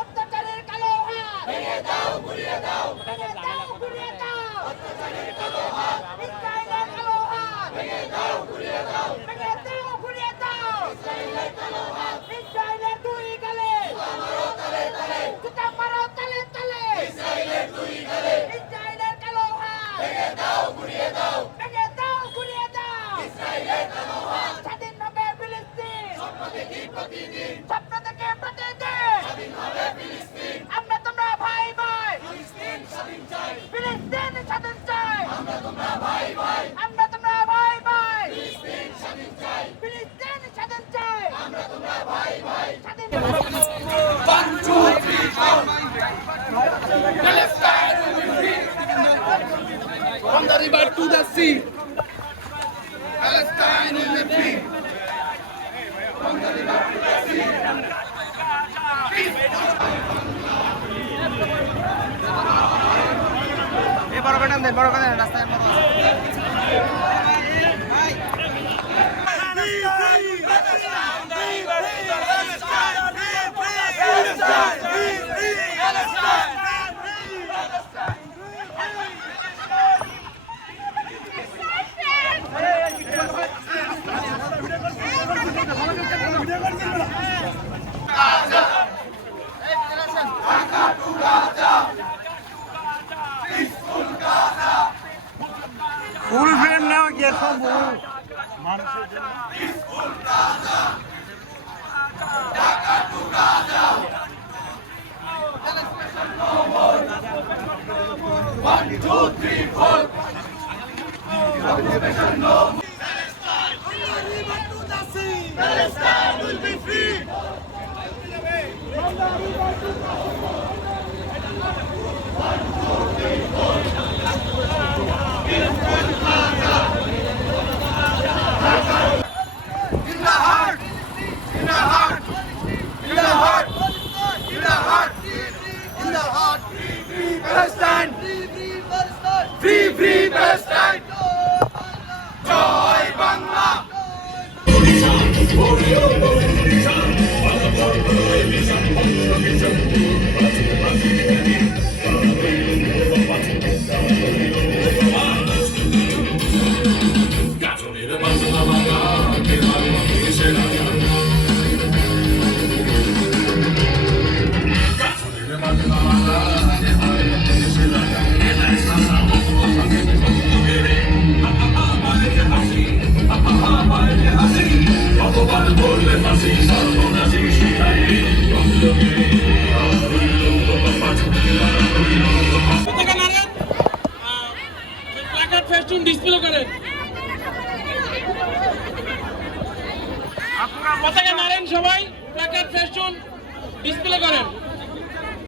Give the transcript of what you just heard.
অত্যাচারের কালো হাত দাও ঘুরিয়ে দাও অত্যাচারের কালো হাত ইসরায়েলের কালো হাত ভেঙে দাও ঘুরিয়ে দাও ভেঙে দাও ঘুরিয়ে দাও ইসরায়েলের কালো হাত ইসরায়েলের দুই গালে মারো তালে তালে জুতা মারো তালে তালে ইসরায়েলের দুই গালে ইসরায়েলের কালো হাত ভেঙে দাও ঘুরিয়ে দাও ভেঙে দাও ঘুরিয়ে দাও ইসরায়েলের কালো হাত স্বাধীন হবে ফিলিস্তিন স্বপ্ন দেখি প্রতিদিন। স্বপ্ন থেকে প্রতিদিন। স্বাধীন হবে ফিলিস্তিন। আমরা তোমরা ভাই ভাই। ফিলিস্তিন স্বাধীন চাই। ফিলিস্তিন স্বাধীন চাই। আমরা তোমরা ভাই ভাই। আমরা তোমরা ভাই ভাই। ফিলিস্তিন স্বাধীন চাই। ফিলিস্তিন স্বাধীন চাই। আমরা তোমরা ভাই ভাই। স্বাধীন From the river to the sea. Palestine will be free. কাটাম দেন বড় কাটাম রাস্তায় ফুল ফ্রেম গিয়ে সব মানুষের জন্য ডিসপ্লে করেন পতাকা নাড়েন সবাই প্ল্যাকার্ড ফ্যাশন ডিসপ্লে করেন।